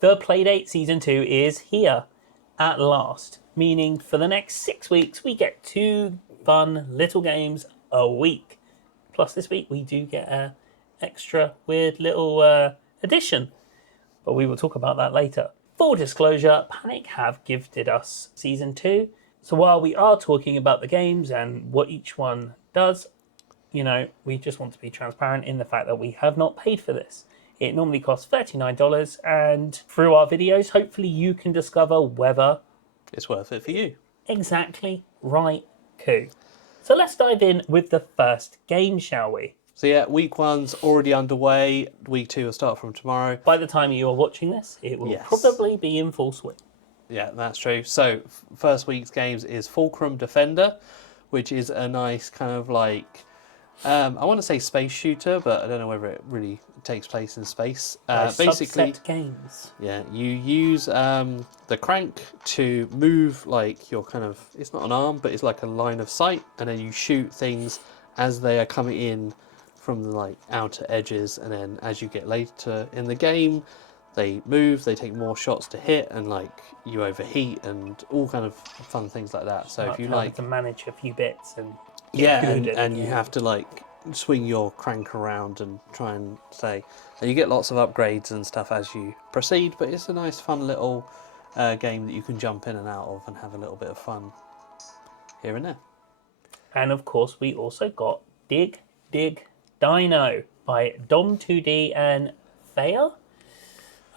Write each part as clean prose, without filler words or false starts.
The Playdate Season 2 is here at last, meaning for the next 6 weeks we get 2 fun little games a week. Plus this week we do get an extra weird little addition, but we will talk about that later. Full disclosure, Panic have gifted us Season 2, so while we are talking about the games and what each one does, we just want to be transparent in the fact that we have not paid for this. It normally costs $39, and through our videos, hopefully you can discover whether it's worth it for you. Exactly right, Koo. So let's dive in with the first game, shall we? So yeah, week 1's already underway. Week 2 will start from tomorrow. By the time you are watching this, it will probably be in full swing. Yeah, that's true. So first week's games is Fulcrum Defender, which is a nice kind of like, I want to say space shooter, but I don't know whether it really takes place in space. Basically, subset games. Yeah, you use the crank to move like your kind of, it's not an arm, but it's like a line of sight, and then you shoot things as they are coming in from the like outer edges, and then as you get later in the game, they move, they take more shots to hit, and like you overheat and all kind of fun things like that. So if you like to manage a few bits and you have to like swing your crank around and try and stay, and you get lots of upgrades and stuff as you proceed, but it's a nice fun little game that you can jump in and out of and have a little bit of fun here and there. And of course we also got Dig Dino by Dom2D and Fáyer,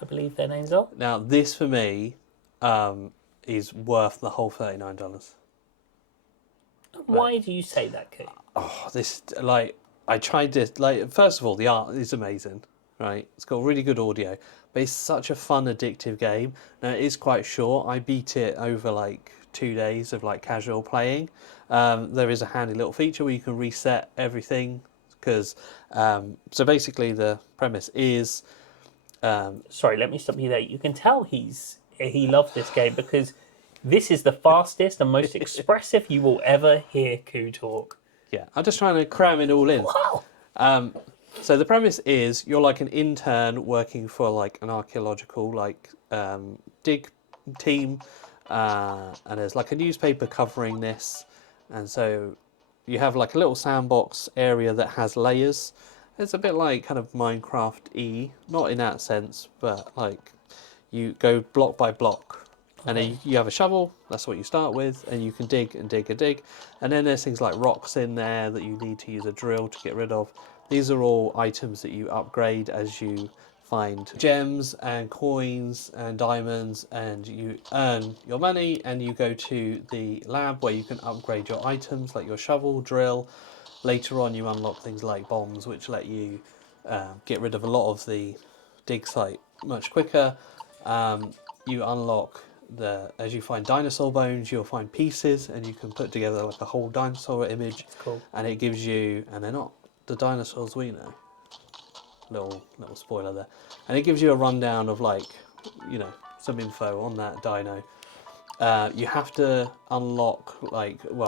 I believe their names are. Now this for me is worth the whole $39. Why do you say that, Kate? Oh, this, like, I tried this, like, first of all, the art is amazing, right? It's got really good audio, but it's such a fun, addictive game. Now, it is quite short. I beat it over, like, 2 days of, like, casual playing. There is a handy little feature where you can reset everything, because, so basically the premise is... Sorry, let me stop you there. You can tell he loves this game, because this is the fastest and most expressive you will ever hear Koo talk. Yeah, I'm just trying to cram it all in. Wow. So the premise is you're like an intern working for like an archaeological like dig team, and there's like a newspaper covering this, and so you have like a little sandbox area that has layers. It's a bit like kind of Minecraft-y, not in that sense, but like you go block by block. And then you have a shovel, that's what you start with, and you can dig and dig and dig. And then there's things like rocks in there that you need to use a drill to get rid of. These are all items that you upgrade as you find gems and coins and diamonds, and you earn your money, and you go to the lab where you can upgrade your items like your shovel, drill. Later on you unlock things like bombs, which let you get rid of a lot of the dig site much quicker. You unlock as you find dinosaur bones, you'll find pieces, and you can put together like a whole dinosaur image. Cool. And it gives you, and they're not the dinosaurs we know. Little spoiler there. And it gives you a rundown of like, some info on that dino. You have to unlock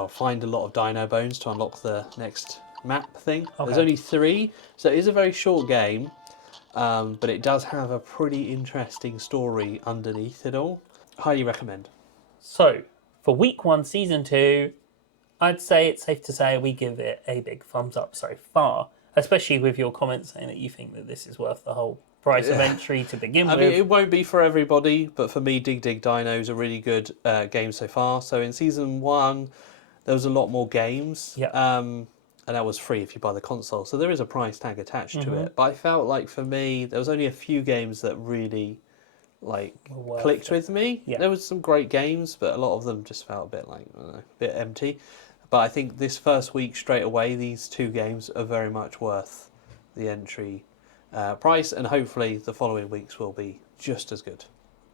find a lot of dino bones to unlock the next map thing. Okay. There's only 3, so it is a very short game, but it does have a pretty interesting story underneath it all. Highly recommend. So, for week 1, season 2, I'd say it's safe to say we give it a big thumbs up so far, especially with your comments saying that you think that this is worth the whole price of entry to begin with. I mean, it won't be for everybody, but for me, Dig Dino is a really good game so far. So in season 1, there was a lot more games, and that was free if you buy the console. So there is a price tag attached to it. But I felt like for me, there was only a few games that really clicked with me. Yeah. There was some great games, but a lot of them just felt a bit like a bit empty. But I think this first week straight away, these 2 games are very much worth the entry price, and hopefully the following weeks will be just as good.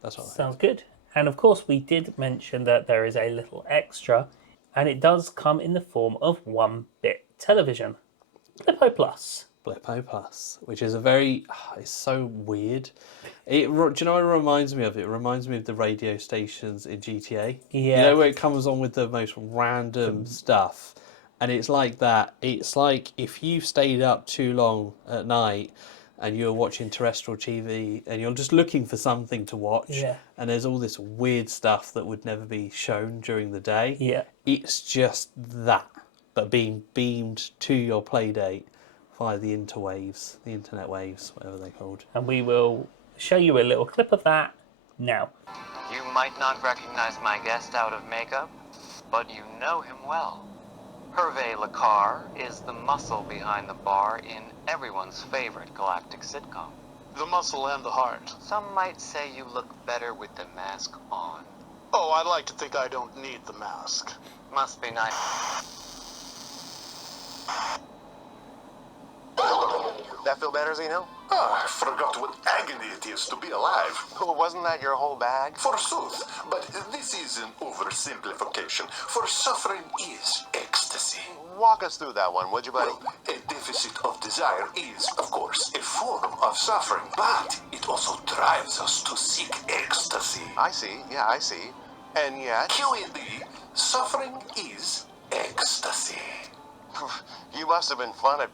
That's what sounds good. And of course, we did mention that there is a little extra, and it does come in the form of 1-bit television, Blippo Plus. Blippo Plus, which is it's so weird. Do you know what it reminds me of? It reminds me of the radio stations in GTA. Yeah. Where it comes on with the most random stuff. And it's like that. It's like if you stayed up too long at night and you're watching terrestrial TV and you're just looking for something to watch, Yeah. and there's all this weird stuff that would never be shown during the day. Yeah. It's just that, but being beamed to your Playdate via the interwaves, the internet waves, whatever they're called. And we will show you a little clip of that now. You might not recognize my guest out of makeup, but you know him well. Hervé Lecar is the muscle behind the bar in everyone's favorite galactic sitcom. The muscle and the heart. Some might say you look better with the mask on. Oh, I'd like to think I don't need the mask. Must be nice. That feel better, Zeno? I forgot what agony it is to be alive. Oh, wasn't that your whole bag? Forsooth, but this is an oversimplification, for suffering is ecstasy. Walk us through that one, would you, buddy? Well, a deficit of desire is, of course, a form of suffering, but it also drives us to seek ecstasy. I see, yeah, I see. And yet... QED, suffering is ecstasy. You must have been fun at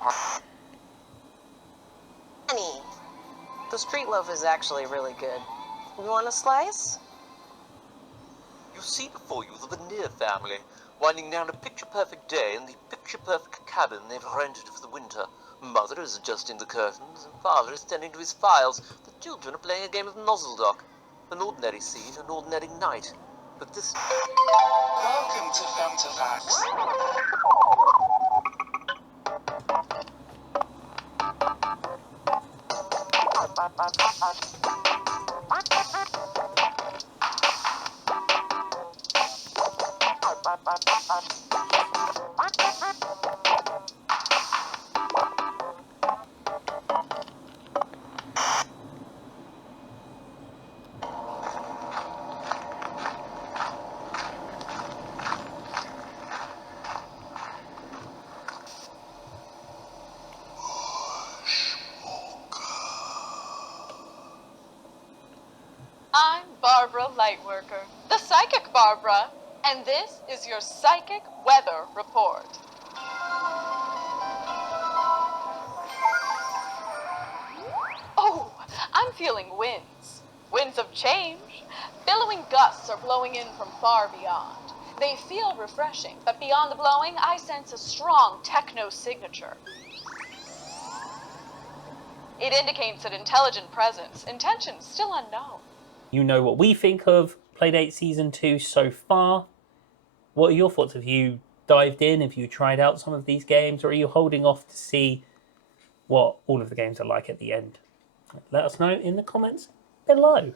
Honey, the street loaf is actually really good. You want a slice? You see before you the Veneer family, winding down a picture-perfect day in the picture-perfect cabin they've rented for the winter. Mother is adjusting the curtains, and father is tending to his files. The children are playing a game of nozzle-duck. An ordinary scene, an ordinary night. But this... Welcome to Femtofacts. I'm Barbara Lightworker, the psychic Barbara, and this is your psychic weather report. Oh, I'm feeling winds. Winds of change. Billowing gusts are blowing in from far beyond. They feel refreshing, but beyond the blowing, I sense a strong techno signature. It indicates an intelligent presence, intentions still unknown. You know what we think of Playdate Season 2 so far. What are your thoughts? Have you dived in? Have you tried out some of these games? Or are you holding off to see what all of the games are like at the end? Let us know in the comments below.